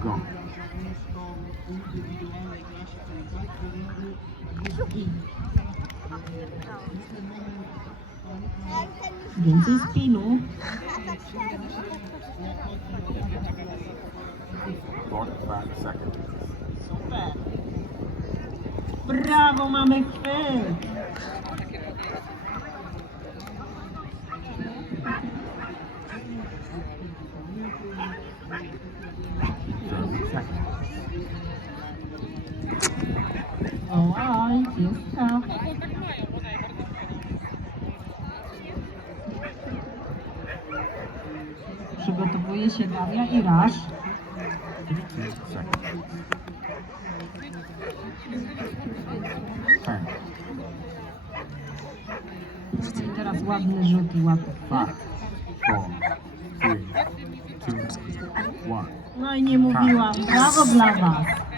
Marcão. Ninguém se inspirou. Bravo, Mamefê! Przygotowuje się Daria i Rasz. I teraz ładny rzut i łapy. No i nie mówiłam. Brawo dla Was.